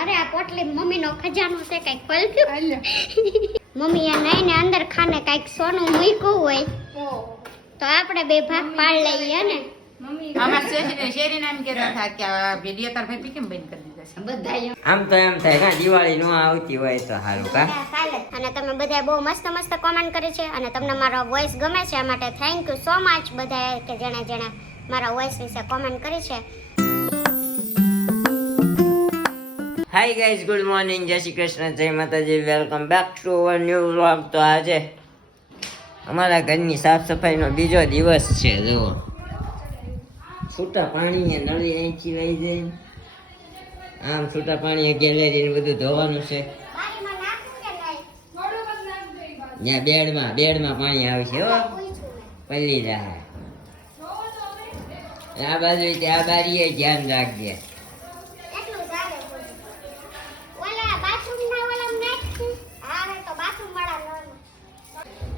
અરે આ પોટલી મમ્મીનો ખજાનો છે કઈક ખોલ્યું મમ્મીએ નાઈને અંદર ખાને કઈક સોનું મૂક્યું હોય તો આપણે બે ભાગ પાડ લઈએ ને અમાર શેરી નામ કેતા હતા કે આ વિડિયો તાર ભાઈ કેમ બંધ કરી દીધા છે બધા આમ તો એમ થાય કા દિવાળી નો આવતી હોય તો સારું કા. અને તમે બધા બહુ મસ્ત મસ્ત કોમેન્ટ કરી છે અને તમને મારો વોઇસ ગમે છે, માટે થેન્ક યુ સો મચ બધા કે જેણે મારા વોઇસ વિશે કોમેન્ટ કરી છે. હાય ગાઈઝ, ગુડ મોર્નિંગ, જય શ્રી કૃષ્ણ, જય માતાજી, welcome back to our new vlog. તો આજે અમારા ઘરની સાફ સફાઈનો બીજો દિવસ છે. જુઓ છૂટા પાણીએ નળી અહીંથી લઈ જઈ આમ છૂટા પાણીએ ગેલેરી ને બધું ધોવાનું છે. ત્યાં બેડમાં પાણી આવશે હો, પલ્લી જાય. આ બાજુ આ બારીએ ધ્યાન રાખજે.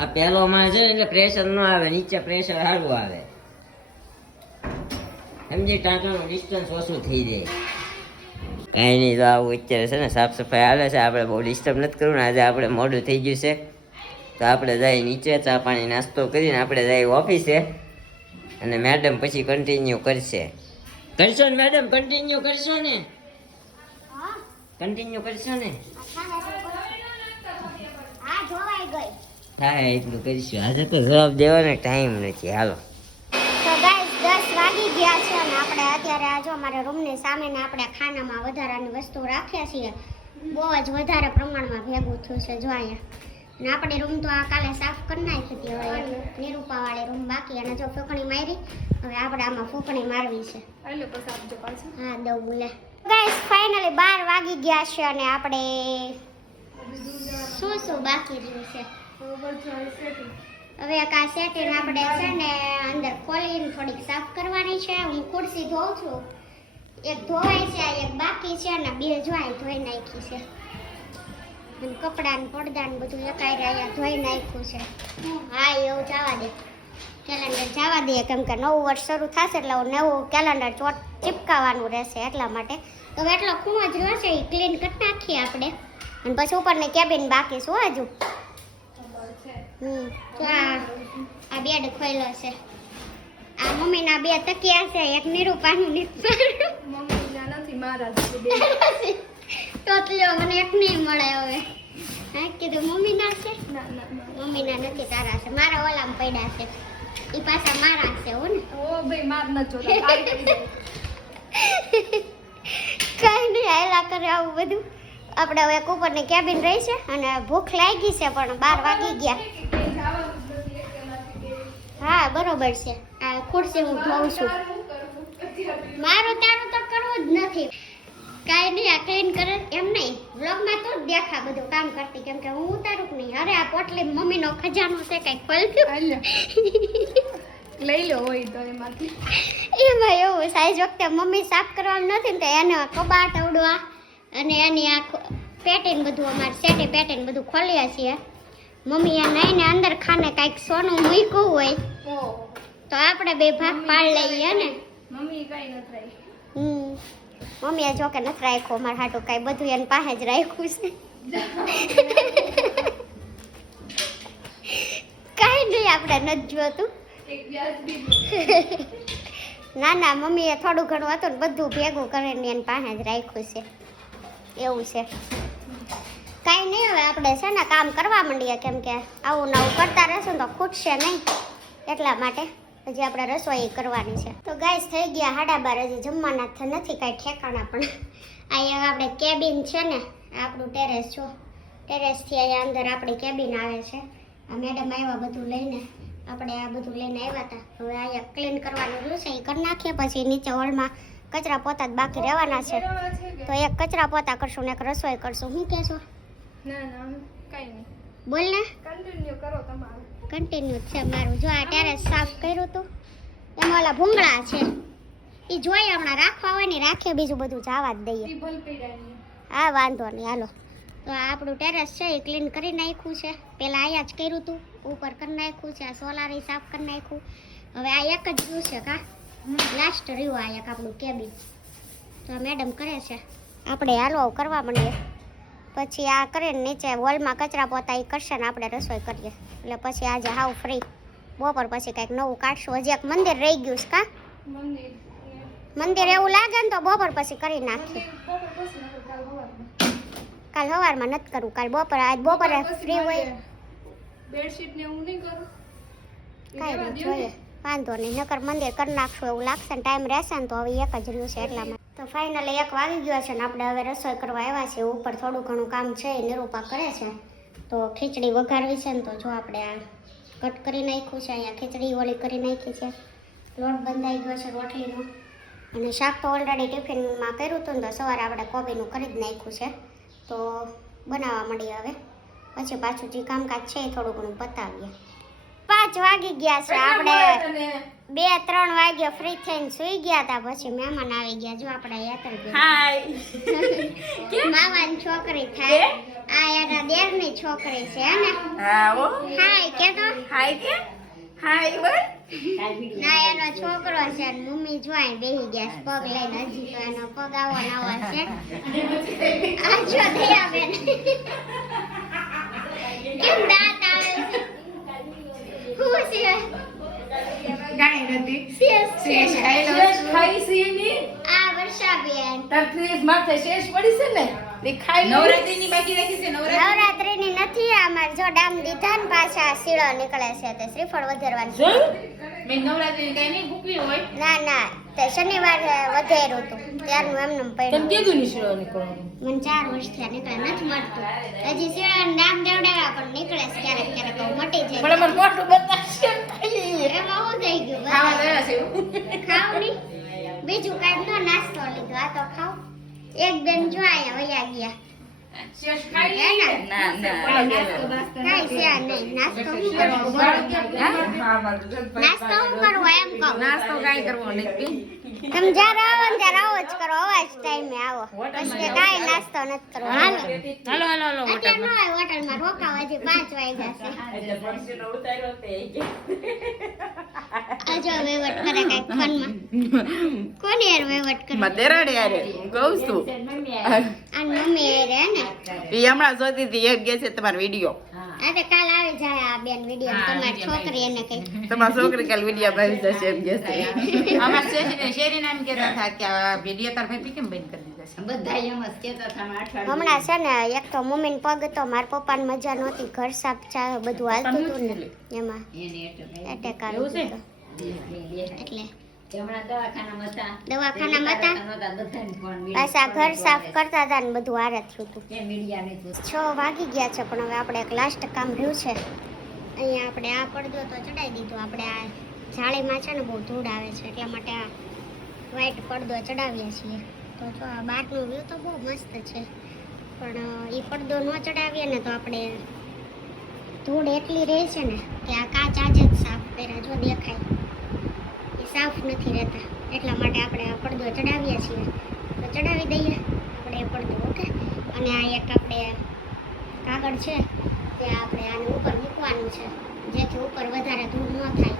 આ પહેલો માં છે ને એટલે પ્રેશર ન આવે, નીચે પ્રેશર સારું આવે, સમજી? ટાંકાનું ડિસ્ટન્સ ઓછું થઈ જાય. કાંઈ નહીં, તો આવું અત્યારે છે ને સાફ સફાઈ હાલે છે. આપણે બહુ ડિસ્ટર્બ નથી કરવું ને. આજે આપણે મોડું થઈ ગયું છે તો આપણે જઈએ નીચે, ચા પાણી નાસ્તો કરીને આપણે જઈએ ઓફિસે. અને મેડમ પછી કન્ટિન્યુ કરશે. કરશો ને મેડમ? કન્ટિન્યુ કરશો ને? કન્ટિન્યુ કરશો ને? હા, એટલું કરીશું. આજે તો જવાબ દેવાનો ટાઈમ નથી. હાલો તો ગાઈસ 10 વાગી ગયા છે અને આપણે અત્યારે આ જો અમારા રૂમની સામે ને આપણે ખાનામાં વધારાની વસ્તુ રાખ્યા છીએ. બહુ જ વધારે પ્રમાણમાં ભેગું થયું છે જો અહીંયા. અને આપણે રૂમ તો આ કાલે સાફ કરી નાખી હતી. હવે નિરૂપાવાળી રૂમ બાકી અને જો ફૂંકણી મારી. હવે આપણે આમાં ફૂંકણી મારવી છે. હા, દઉં લે. ગાઈસ ફાઇનલી 12 વાગી ગયા છે અને આપણે શું બાકી રહ્યું છે હવે આ સેટિંગ આપણે છે ને અંદર ખોલીને થોડીક સાફ કરવાની છે. હું ખુરશી ધોઉં છું, એક ધોવાય છે, એક બાકી છે અને બે જોઈ ધોઈ નાખી છે. અને કપડાં ને પડદા ને બધું એકાયરે અહીંયા ધોઈ નાખ્યું છે. હા, એવું જવા દે, કેલેન્ડર જવા દે, કેમ કે નવું વર્ષ શરૂ થશે એટલે નવું કેલેન્ડર ચિપકાવવાનું રહેશે એટલા માટે. તો એટલો ખૂણો જ રહેશે એ ક્લીન કરી નાખીએ આપણે. અને પછી ઉપરની કેબિન બાકી છે હજુ. આ બેડ ખોલ્યો છે. આ મમ્મીના બે તકિયા છે, એક નિરૂપાનું નથી મારા ટોટલ્યો મને એક નહીં મળે. હવે હા કીધું મમ્મીના છે? મમ્મીના નથી, તારા છે. મારા ઓલામાં પડ્યા છે, એ પાછા મારા છે. હો ને કઈ નહીં, હાયલા કરે આવું બધું. આપણે હવે ઉપરની કેબિન રહી છે અને ભૂખ લાગી છે પણ 12 વાગી ગયા. હા, બરોબર છે. આ ખુરશી હું ધોઉં છું. મારું તારું તો કરવું જ નથી. કાંઈ નહીં, આ ક્લીન કરે એમ નહીં. વ્લોગમાં તો દેખા બધું કામ કરતી, કેમ કે હું ઉતારું જ નહીં. અરે આ પોટલી મમ્મીનો ખજાનો છે કઈક ખોલ્યું લઈ લો હોય તો એમાંથી. એમાં એવું સાઈઝ વખતે મમ્મી સાફ કરવાનું નથી ને તો એને કબાટ અવડવા અને એની આ પેટીન બધું અમારે સેટી પેટીન બધું ખોલીએ છીએ. મમ્મીએ નાઈને અંદર ખાને કઈક સોનું મૂક્યું હોય તો આપણે બે ભાગ પાડ લઈએ ને. મમ્મી કઈ નથી રહી. મમ્મીએ જો કે નથી રાખ્યું અમારે હાટું, કઈ બધું એને પાસે જ રાખ્યું છે. કઈ નહીં, આપણે નથી જોતું. ના ના, મમ્મીએ થોડું ઘણું હતું ને બધું ભેગું કરીને એને પાસે જ રાખ્યું છે. એવું છે. કાંઈ નહીં, હવે આપણે છે ને કામ કરવા માંડીએ, કેમ કે આવું નવું કરતા રહેશું તો ખૂટશે નહીં. એટલા માટે હજી આપણે રસોઈ કરવાની છે. તો ગાઈસ થઈ ગયા 12:30, હજી જમવાના નથી કાંઈ ઠેકાણા. પણ અહીંયા આપણે કેબિન છે ને, આપણું ટેરેસ જો, ટેરેસથી અહીંયા અંદર આપણી કેબિન આવે છે. આ મેડમ આવ્યા બધું લઈને, આપણે આ બધું લઈને આવ્યા હતા. હવે અહીંયા ક્લીન કરવાનું રહ્યું છે, એ કરી નાખીએ. પછી નીચે હોલમાં કચરા પોતા જ બાકી રહેવાના છે, તો એક કચરા પોતા કરશું ને એક રસોઈ કરશું. શું કહેશો? ના કઈ નહીં, બોલ ને. કન્ટિન્યુ કરો તમારું. કન્ટિન્યુ છે મારું. જો આ ટેરેસ સાફ કર્યું હતું, એમાં ઓલા ભૂંગળા છે, એ જોઈએ હમણાં રાખવા હોય ને રાખીએ, બીજું બધું જવા જ દઈએ. હા, વાંધો નહીં, હાલો. તો આ આપણું ટેરેસ છે એ ક્લીન કરી નાખ્યું છે. પહેલાં અહીંયા જ કર્યું હતું, ઉપર કરી નાખ્યું છે. આ સોલારી સાફ કરી નાખ્યું. હવે આ એક જ રહ્યું છે કા લાસ્ટ રહ્યું આ એક આપણું કેબિન. તો મેડમ કરે છે. આપણે હાલો કરવા માંડીએ. પછી આ કરીને નીચે વોલમાં કચરા પોતા એ કરશે ને આપણે રસોઈ કરીએ. એટલે પછી આજે હાવ ફ્રી. બપોર પછી કંઈક નવું કાઢશું. હજી એક મંદિર રહી ગયું છે કા? મંદિર એવું લાગે ને તો બપોર પછી કરી નાખીએ. કાલ સવારમાં નથી કરવું. કાલ બપોરે આજ બપોરે ફ્રી હોય. બેડશીટ ને એવું નહીં કરું. કાંઈ નહીં જોઈએ. વાંધો નહીં. નકર મંદિર કરી નાખશું એવું લાગશે ને ટાઈમ રહેશે ને તો હવે એક જ રહ્યું છે એટલામાં. તો ફાઇનલી 1 વાગી ગયો છે ને આપણે હવે રસોઈ કરવા આવ્યા છીએ. ઉપર થોડું ઘણું કામ છે એ નિરૂપા કરે છે. તો ખીચડી વઘારવી છે ને તો જો આપણે આ કટ કરી નાખ્યું છે. અહીંયા ખીચડી ઓલી કરી નાખી છે. લોટ બંધાઈ ગયો છે રોટલીનો. અને શાક તો ઓલરેડી ટિફિનમાં કર્યું હતું ને તો સવારે આપણે કોબીનું કરી જ નાખ્યું છે. તો બનાવવા માંડીએ હવે. પછી પાછું જે કામકાજ છે એ થોડું ઘણું પતાવીએ. 5 વાગી ગયા છે. આપણે 2-3 વાગ્યા ફ્રી થઈને સુઈ ગયા હતા. પછી મહેમાન આવી ગયા. જો આપણે યાત્રા મામાની છોકરી થાય. આ એના દેરની છોકરી છે ને. હાય કે તો ના એનો છોકરો છે ને મમ્મી જોઈ બેહી ગયા છે પગ લઈને. હજી તો એનો પગ આવો નવો છે. આ જો દયા બેન કેમ દાંત આવે છે. હું છે કાંઈ નથી. શેષ ખાઈ છે ની. આ વર્ષાબેન તાર ત્રીસ માથે શેષ પડી છે ને તે ખાઈ લે. નવરાત્રીની બાકી રાખી છે. નવરાત્રીની નથી. આમાં જો ડામ દીધા ને પાછા શીળો નીકળે છે તે શ્રીફળ વધારવાની. મેં નવરાત્રીની કાંઈ નહીં ભૂકવી હોય. ના ના તે શનિવારે વધેરું હતું ત્યારનું એમનું પડ્યું. કીધું ની શેળો નીકળો. મને 4 વર્ષ થયા નીકળે નથી મળતું. હજી શીળાનું નામ દેવડાવ્યા પણ નીકળે છે ક્યારેક ક્યારેક મટી જાય. પણ મને મોટું બતાવશે ખાઈ. એમાં શું થઈ ગયું? ખાવા ગયા છે એવું. ખાવ નહીં. બીજું કાંઈ નો નાસ્તો લીધો. આ તો ખાવ. એક બેન જો આયા વયા ગયા. શેષ ખાઈ હે ને? ના કાંઈ છે નહીં. નાસ્તો શું કરવો? નાસ્તો શું કરવો એમ કહો. નાસ્તો કાંઈ કરવો નથી. તમે જ્યારે આવો ને ત્યારે આવો જ કરો. આવા જ ટાઈમે આવો. પછી કે કાંઈ નાસ્તો નથી કરવો. હાલો હાલો અત્યારે ન હોય હોટલમાં રોકાવા. હજી 5 વાગ્યા છે. આ જો વહીવટ કરે કાંઈક ફોનમાં. કોની યાર વહીવટ કરે? મદેરાડે યાર કહું છું. આ મમ્મી એ રે ને. એ હમણાં જોતી હતી એક કે છે તમારો વિડિયો. આ તો કાલ આવી જાય આ બેન વિડિયો. તમારી છોકરી એને કઈ તમારી છોકરી કાલ વિડિયો ભાઈ જશે એમ કે છે. અમાર શેરી નામ કહેતા હતા કે આ વિડિયો તાર ભાઈ કેમ બંધ કરી દીધા છે. બધા એમ જ કહેતા હતા અઠવાડિયે. હમણાં છે ને એક તો મમ્મીને પગ હતો. મારા પપ્પાને મજા નહોતી. ઘર સાફ ચા બધું હાલતું હતું ને એમાં એટેક આવ્યો હતો. એટલે દવાખાનામાં હતા. પાછા ઘર સાફ કરતા હતા ને બધું હારે થયું હતું. 6 વાગી ગયા છે પણ હવે આપણે એક લાસ્ટ કામ રહ્યું છે. અહીંયા આપણે આ પડદો તો ચડાવી દીધો. આપણે આ જાળીમાં છે ને બહુ ધૂળ આવે છે એટલા માટે આ વ્હાઈટ પડદો ચડાવીએ છીએ. તો જો આ બહારનો વ્યૂ તો બહુ મસ્ત છે પણ એ પડદો ન ચડાવીએ ને તો આપણે ધૂળ એટલી રહે છે ને કે આ કાચ આજે જ સાફ કર્યા જો દેખાય એ સાફ નથી રહેતા. એટલા માટે આપણે આ પડદો ચડાવીએ છીએ. તો ચડાવી દઈએ આપણે એ પડદો. ઓકે. અને આ એક આપણે કાગળ છે તે આપણે આને ઉપર મૂકવાનું છે જેથી ઉપર વધારે ધૂળ ન થાય.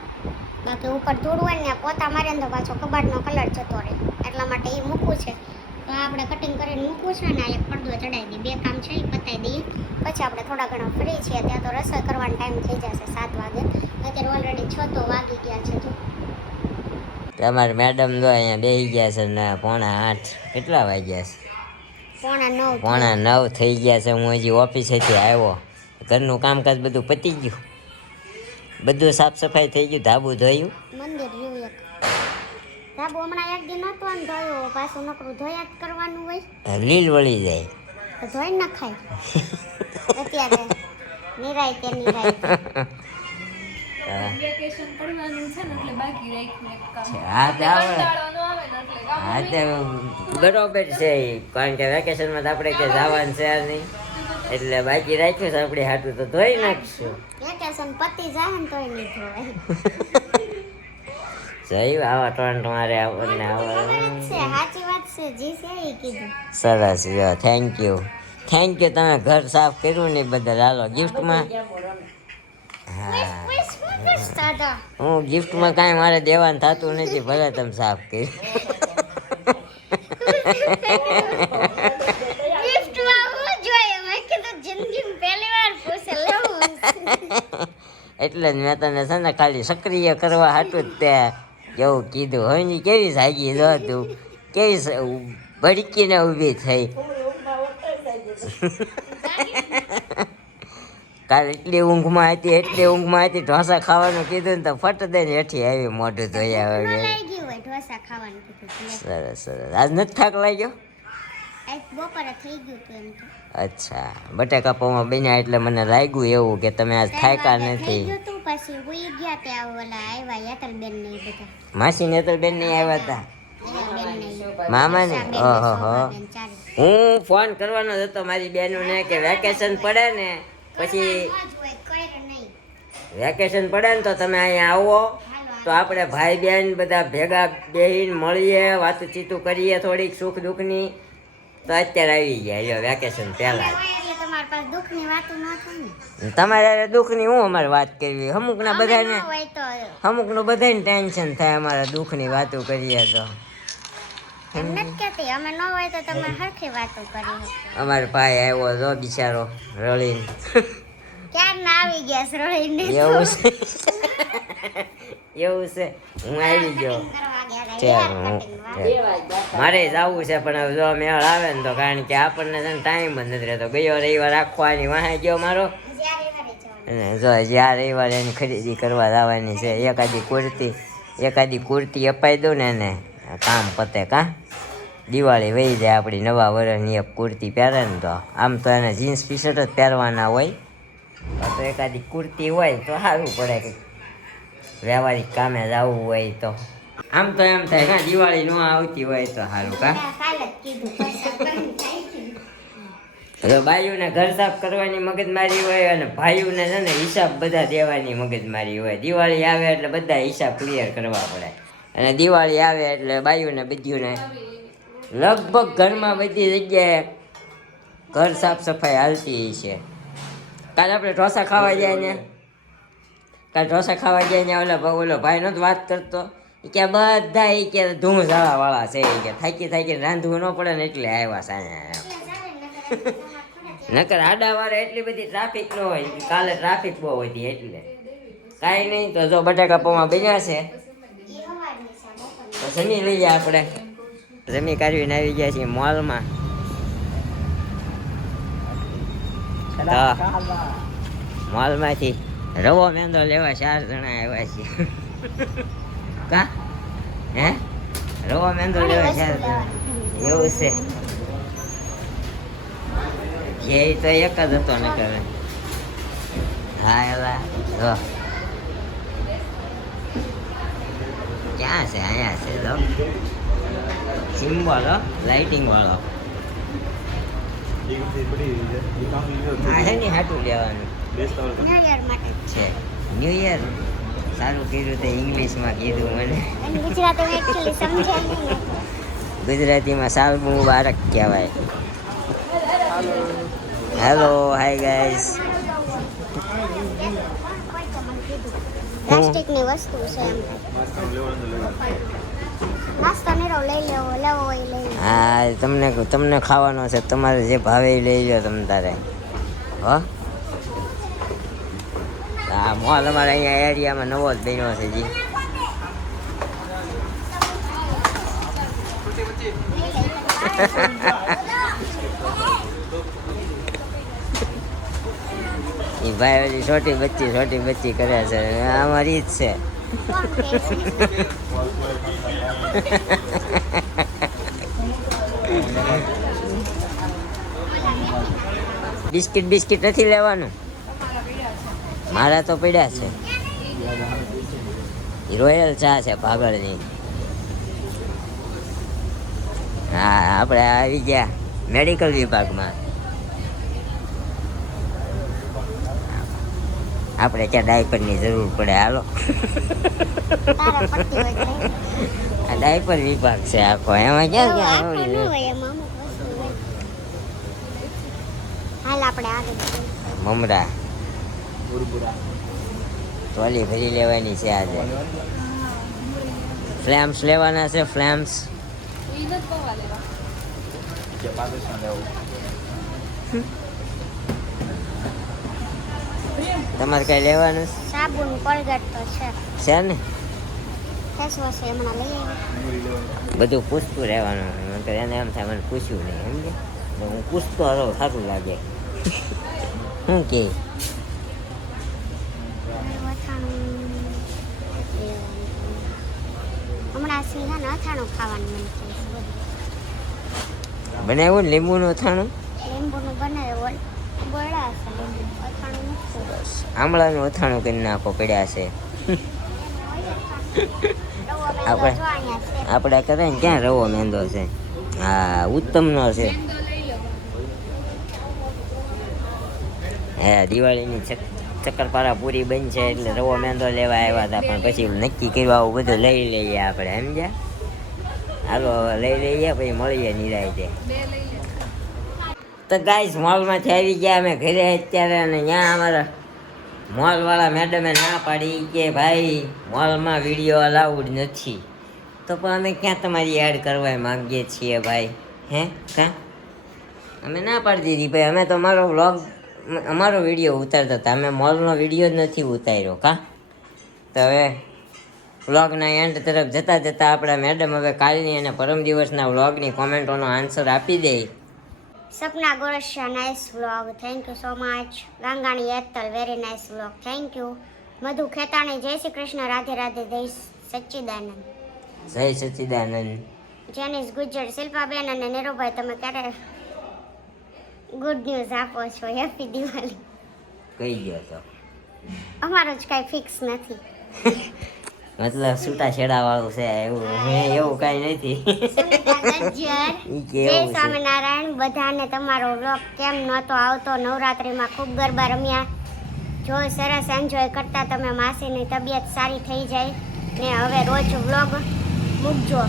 બાકી ઉપર ધૂળ હોય ને પોતા મારે તો પાછો કબાટનો કલર જતો રહે. એટલા માટે એ મૂકવું છે. તો આપણે કટિંગ કરીને મૂકવું છે ને આ એક પડદો ચડાવી દઈએ. 2 કામ છે એ પતાવી દઈએ. પછી આપણે થોડા ઘણા ફ્રી છીએ. ત્યાં તો રસોઈ કરવાનો ટાઈમ થઈ જશે 7 વાગે. અત્યારે ઓલરેડી 6 તો વાગી ગયા છે. તો તમારે મેડમ જો અહીંયા બેસી ગયા છે ને 7:45. કેટલા વાગ્યા છે? 8:45. 8:45 થઈ ગયા છે. હું હજી ઓફિસેથી આવ્યો. ઘરનું કામકાજ બધું પતી ગયું. બધું સાફ સફાઈ થઈ ગયું. ધાબુ ધોયું. મંદિર રહ્યું એક. ધાબુ હમણાં એક દી નહોતું ને ધોયું. પાછું નકરું ધોયા જ કરવાનું હોય. લીલ વળી જાય. તો ધોઈ ન ખાય. અત્યારે નિરાય તે નિરાય. વેકેશન પડવાનું છે ને એટલે બાકી રાખ્યું એક કામ. હા તે આવે. કંટાળો ન આવે ને એટલે કામ હા તે બરોબર છે ઈ. કારણ કે વેકેશનમાં તો આપણે કે જવાનું છે નહીં એટલે બાકી રાખ્યું છે આપણે હાટું તો ધોઈ નાખશું. વેકેશન પતી જાય ને તોય નહીં ધોવાય. જઈ આવા ટોન તમારે આપણને ખબર જ આવા. છે. સાચી વાત છે. જી છે એ કીધું. સરસ લ્યો. થેન્ક યુ તમે ઘર સાફ કર્યું ને એ બદલ. હાલો ગિફ્ટમાં. હા શું કરતા હતા? હું ગિફ્ટમાં કાંઈ મારે દેવાનું થતું નથી. ભલે તમે સાફ કર્યું. એટલે જ મેં તને છે ને ખાલી સક્રિય કરવા હાટું જ તે એવું કીધું. હવે ની કેવી જાગી જો તું, કેવી ભડકીને ઊભી થઈ. કાલે એટલી ઊંઘમાં હતી ઢોસા ખાવાનું કીધું ને તો ફટ દઈને હેઠી આવી મોઢું ધોયા ન વગર. લાગી હોય ઢોસા ખાવાનું કીધું એટલે. સરસ સરસ. આજ નથી થાક લાગ્યો? આજ બપોરે થઈ ગયું તું એમ તો. અચ્છા, બટાકા પૌવા બન્યા એટલે મને લાગ્યું એવું કે તમે આજ થાક્યા થઈ નથી. ગયું તું પછી હુઈ ગયા ત્યાં ઓલા આવ્યા યતલબેન ને ઈ બધા. માસી નેતલબેન નહીં આવ્યા હતા? બેન ને મામા ને? બેન ને ઓહો શોભાબેન ચારે. હું ફોન કરવાનો જ હતો મારી બેનને કે વેકેશન પડે ને પછી કરવાનું જ હોય, કર્યું નહીં. વેકેશન પડે ને તો તમે અહીંયા આવો તો આપણે ભાઈ બહેન બધા ભેગા બેહીને મળીએ, વાતચીતું કરીએ થોડીક સુખ દુઃખની. તો અત્યારે આવી ગયા જો વેકેશન પહેલા જ. એટલે તમારી પાસે દુઃખની વાતો ન થાય ને. તમારે હારે દુઃખની હું અમારે વાત કરવી? અમુકના અમે બધાને ન હોય તો અમુકનું બધાને ટેન્શન થાય અમારા દુઃખની વાતો કરીએ તો. એમ નથી કહેતી, અમે ન હોય તો તમે હરખી વાતો કરી શકો. અમારો ભાઈ આવ્યો જો બિચારો રળીને. ક્યારના આવી ગયા છે રોહિતને. એવું છે એવું છે. હું આવી ગયો કરવા ગયા હતા, ચાલ, hair cutting વાળા. મારે જવું છે પણ હવે જો મેળ આવે ને તો, કારણ કે આપણને છે ને ટાઈમ જ નથી રહેતો. ગયો રવિવાર આખવાની વાહે ગયો મારો, જ્યારે વારે જવાનું. અને જો જ્યાં રવિવારે એની ખરીદી કરવા જવાની છે. એકાદી કુર્તી અપાઈ દઉં ને એને કામ પતે. દિવાળી વહી જાય આપણી, નવા વર્ષની એક કુર્તી પહેરે ને તો આમ તો એને જીન્સ ટી શર્ટ જ પહેરવાના હોય, તો એકાદી કુર્તી હોય તો સારું પડે કે વ્યવહારિક કામે જવું હોય તો. આમ તો એમ થાય દિવાળી ન આવતી હોય તો સારું. કાલે જ કીધું, પૈસા બંધ થાય છે. હવે બાઈઓને ઘર સાફ કરવાની મગજમારી હોય અને ભાઈઓને છે ને હિસાબ બધા દેવાની મગજમારી હોય. દિવાળી આવે એટલે બધા હિસાબ ક્લિયર કરવા પડે, અને દિવાળી આવે એટલે બાઈઓને બધીઓને લગભગ ઘરમાં બધી જગ્યાએ ઘર સાફ સફાઈ હાલતી છે. કાલે આપણે ઢોસા ખાવા જાય ને, ઓલો ભાઈ નો વાત કરતો કે બધા એ કે ધૂમ ઝાડા વાળા છે કે થાકી રાંધવું ન પડે ને એટલે આવ્યા સાંજે. નકર આડાવારે એટલી બધી ટ્રાફિક ન હોય. કાલે ટ્રાફિક બહુ હતી એટલે કાંઈ નહીં. તો જો બટાકા પૌવા બન્યા છે તો જમી લઈએ આપણે. જમી કાઢવીને આવી ગયા છીએ મોલમાં. મોલમાંથી રવો મેંદો લેવા 4 જણા આવ્યા છીએ. કા હે રવો મેંદો લેવા 4 જણા એવું છે. એ તો એક જ હતો ને કરે. હા એલા જો ક્યાં છે? અહીંયા છે જો સિમ્બોલ લાઇટિંગ વાળો. હા છે ને હાટું લેવાનું ન્યુ યર માટે જ. છે. ન્યૂ યર સારું કર્યું તે ઇંગ્લિશમાં કીધું મને. અને ગુજરાતીમાં actually સમજાય નહીં ને. ગુજરાતીમાં સાલ મુબારક કહેવાય. Hello hi guys. પ્લાસ્ટિકની વસ્તુ છે એમ. નાસ્તો નીરો લઈ લેવો હોય લઈ લો. હા તમને ખાવાનો છે, તમારે જે ભાવે એ લઈ લો તમ તારે. હો હા મોલ અમારે અહીંયા એરિયામાં નવો જ બન્યો છે જી. એ ભાઈ હજી છોટી બચ્ચી કરે છે. અમારી જ છે. બિસ્કિટ નથી લેવાનું? મારા તો પડ્યા છે. રોયલ ચા છે ભાગળની. હા આપણે આવી ગયા મેડિકલ વિભાગમાં. આપણે ક્યાં ડાયપરની જરૂર પડે? હાલો તારા પટ્ટી હોય તો લઈ લો. આ ડાયપર વિભાગ છે આખો. એમાં ક્યાં ક્યાં આખો ન આવડી હોય, એમાં અમુક વસ્તુ હોય. હાલ આપણે આગળ જઈએ. મમરા ટ્રોલી ભરી લેવાની છે આજે. ફ્લેમ્સ લેવાના છે. ફ્લેમ્સ તમારે કઈ લેવાનું છે? સાબુ ને કોલગેટ તો છે. છે ને ફેસ વોશ હમણાં લઈ આવી. બધું પૂછતું રહેવાનું. મને તો એને એમ થાય મને પૂછ્યું નહીં સમજે તો હું પૂછતો રહું સારું લાગે. શું કે હમણાં સિંહા ને અથાણું ખાવાનું મન થાય છે. બનાવ્યું ને લીંબુનું અથાણું લીંબુનું બનાવ્યું બોળા હશે લીંબુ અથાણું નથી. આમળાનું અથાણું કરી નાખો પડ્યા છે. આપણે કરે ને ક્યાં રવો મેંદો છે. હા ઉત્તમનો છે. હે દિવાળીની ચક્કરપારા પૂરી બનશે એટલે રવો મેંદો લેવા આવ્યા હતા પણ પછી નક્કી કર્યું આવું બધું લઈ લઈએ આપણે સમજ્યા. હાલો લઈ લઈએ પછી મળીએ નિરાંતે. તો ગાઈસ મોલમાંથી આવી ગયા અમે ઘરે અત્યારે અને ત્યાં અમારા મોલવાળા મેડમે ના પાડી કે ભાઈ મોલમાં વિડીયો અલાઉડ નથી. તો પણ અમે ક્યાં તમારી એડ કરવા માંગીએ છીએ ભાઈ. હે કાં અમે ના પાડી દીધી ભાઈ. અમે તો અમારો વિડીયો ઉતારતા હતા. અમે મોલનો વિડીયો જ નથી ઉતાર્યો કાં. તો હવે વ્લોગના એન્ડ તરફ જતાં જતાં આપણા મેડમ હવે કાલની અને પરમ દિવસના વ્લોગની કોમેન્ટોનો આન્સર આપી દે. Sapna Gorasiya nice vlog, thank you so much. Gangani એતલ very nice vlog, thank you. Madhu Khetani Jai Shri Krishna, Radhe Radhe, જય સચ્ચિદાનંદ. જય સચ્ચિદાનંદ. જેનિસ ગુજ્જર, શિલ્પાબેન અને નીરુભાઈ તમે ક્યારે ગુડ ન્યૂઝ આપો છો? હેપી દિવાળી. કહી ગયો તો અમારો જ કાંઈ ફિક્સ નથી. મતલબ છૂટા છેડા વાળું છે એવું. એવું કાંઈ નથી. સુનિતા ગજ્જર, જય સ્વામિનારાયણ. બધાને તમારો વ્લોગ કેમ નહોતો આવતો? નવરાત્રિમાં ખૂબ ગરબા રમ્યા, જો સરસ એન્જોય કરતા તમે. માસીની તબિયત સારી થઈ જાય ને હવે રોજ વ્લોગ મૂકજો.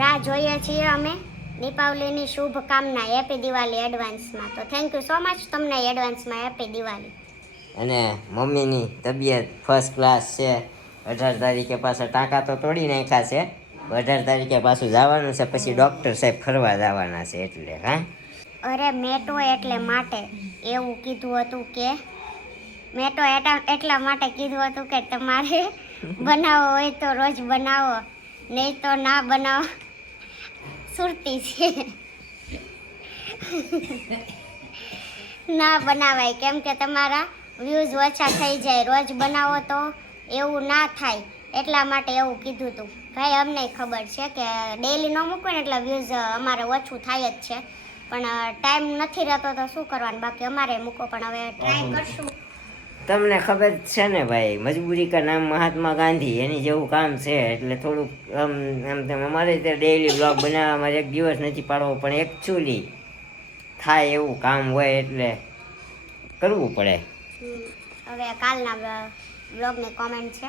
રાહ જોઈએ છીએ અમે. દીપાવલીની શુભકામના, હેપી દિવાળી એડવાન્સમાં. તો થેન્ક યુ સો મચ તમને એડવાન્સમાં હેપી દિવાળી. અને મમ્મીની તબિયત ફર્સ્ટ ક્લાસ છે. 18 તારીખે પાછા ટાંકા તો તોડી નાખ્યા છે. 18 તારીખે પાછું જવાનું છે. પછી ડૉક્ટર સાહેબ ફરવા જવાના છે એટલે. હા અરે મેટો એટલે માટે એવું કીધું હતું કે મેટો એટલા માટે કીધું હતું કે તમારે બનાવો હોય તો રોજ બનાવો, નહીં તો ના બનાવો. સુરતી છે. ના બનાવાય કેમ કે તમારા વ્યૂઝ ઓછા થઈ જાય. રોજ બનાવો તો એવું ના થાય એટલા માટે એવું કીધું હતું. ભાઈ અમને ખબર છે કે ડેઈલી ન મૂકો ને એટલે વ્યૂઝ અમારે ઓછું થાય જ છે, પણ ટાઈમ નથી રહેતો તો શું કરવાનું. બાકી અમારે મૂકો પણ હવે ટ્રાય કરશું. તમને ખબર છે ને ભાઈ, મજબૂરી કા નામ મહાત્મા ગાંધી, એની જેવું કામ છે. એટલે થોડુંક આમ તેમ અમારે ત્યાં ડેઈલી બ્લોગ બનાવવામાં એક દિવસ નથી પાડવો, પણ એકચ્યુઅલી થાય એવું કામ હોય એટલે કરવું પડે. હવે કાલના બ્લોગની કોમેન્ટ છે.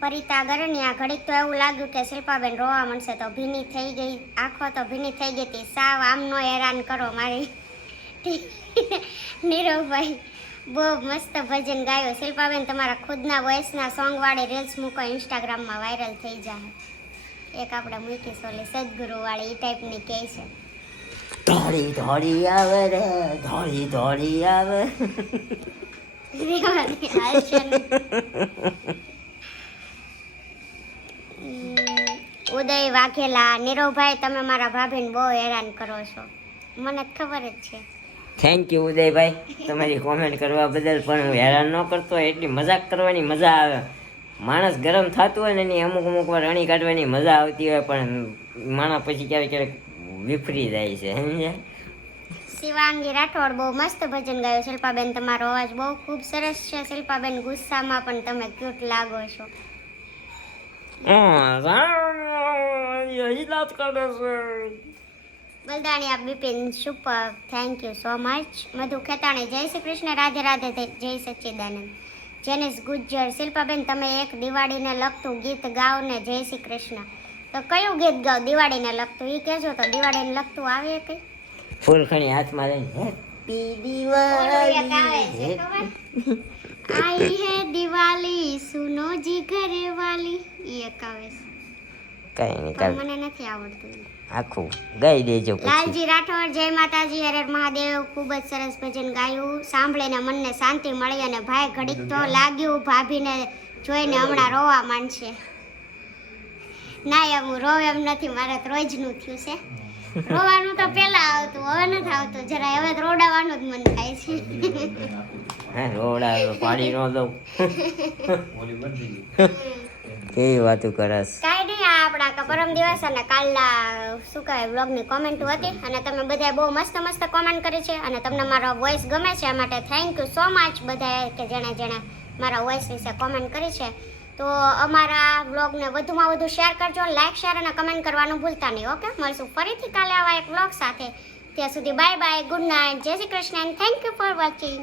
પરિતા ગરનિયા, ઘડીક તો એવું લાગ્યું કે શિલ્પાબેન રોવા મળશે તો ભીની થઈ ગઈ, આંખો તો ભીની થઈ ગઈ હતી. સાવ આમનો હેરાન કરો મારી. નીરવભાઈ બહુ મસ્ત ભજન ગાયો. શિલ્પાબેન તમારા ખુદના વોઇસના સોંગવાળી રીલ્સ મૂકો, ઇન્સ્ટાગ્રામમાં વાયરલ થઈ જાય. એક આપણે મૂકી સોલી સદગુરુવાળી એ ટાઈપની કહે છે. ધોળી ધોળી આવે રે, ધોળી ધોળી આવે. ઉદય વાઘેલા, નીરવભાઈ તમે મારા ભાભીને બહુ હેરાન કરો છો, મને ખબર જ છે. થેન્ક યુ ઉદયભાઈ તમારી કોમેન્ટ કરવા બદલ. પણ હું હેરાન ન કરતો, એટલી મજાક કરવાની મજા આવે. માણસ ગરમ થતું હોય ને એની અમુક વાર રણી કાઢવાની મજા આવતી હોય, પણ માણસ પછી ક્યારેક વિફરી જાય છે સમજ્યા. શિવાંગી રાઠોડ, બહુ મસ્ત ભજન ગાયું. શિલ્પાબેન તમારો અવાજ બહુ ખૂબ સરસ છે. શિલ્પાબેન ગુસ્સામાં પણ તમે ક્યુટ લાગો છો. Baldaniya Bipin super, thank you so much. Madhu Khetani, Jai Shri Krishna, Radhe Radhe, જય સચ્ચિદાનંદ. જેનિસ ગુજ્જર, શિલ્પાબેન તમે એક દિવાળીને લગતું ગીત ગાઓ ને, જય શ્રી કૃષ્ણ. તો કયું ગીત ગાઓ દિવાળીને લગતું એ કહેજો તો દિવાળીને લગતું આવે કઈ. ફૂલખણી હાથમાં લઈને હેપી દિવાળી આઈ હે દિવાળી સુનો જી ઘરે વાલી, એ એક આવે છે. કઈ નહીં, મને નથી આવડતું. આખું ગાઈ દેજો પછી લાલજી રાઠોડ જય માતાજી, હર હર મહાદેવ. ખૂબ જ સરસ ભજન ગાયું, સાંભળીને મનને શાંતિ મળી. અને ભાઈ ઘડીક તો લાગ્યું ભાભીને જોઈને હમણાં રોવા માંડશે. ના એમ હું રોવ એમ નથી, મારે તો રોજનું થયું છે. રોવાનું તો પેલા આવતું, હવે નથી આવતું જરા. હવે તો રોડાવાનું જ મન થાય છે. હા રોડા પાણી નો દઉં કેવી વાતું કરસ. કાંઈ નહીં, આ આપણા પરમ દિવસ અને કાલના શું કહેવાય વ્લોગની કોમેન્ટો હતી. અને તમે બધાએ બહુ મસ્ત મસ્ત કોમેન્ટ કરી છે. અને તમને મારો વોઇસ ગમે છે, એ માટે થેન્ક યુ સો મચ બધાએ કે જેણે મારા વોઇસ વિશે કોમેન્ટ કરી છે. તો અમારા વ્લોગને વધુમાં વધુ શેર કરજો, લાઇક શેર અને કમેન્ટ કરવાનું ભૂલતા નહીં. ઓકે, મળશું ફરીથી કાલે આવા એક વ્લોગ સાથે. ત્યાં સુધી બાય બાય, ગુડ નાઇટ, જય Shri Krishna and thank you for watching.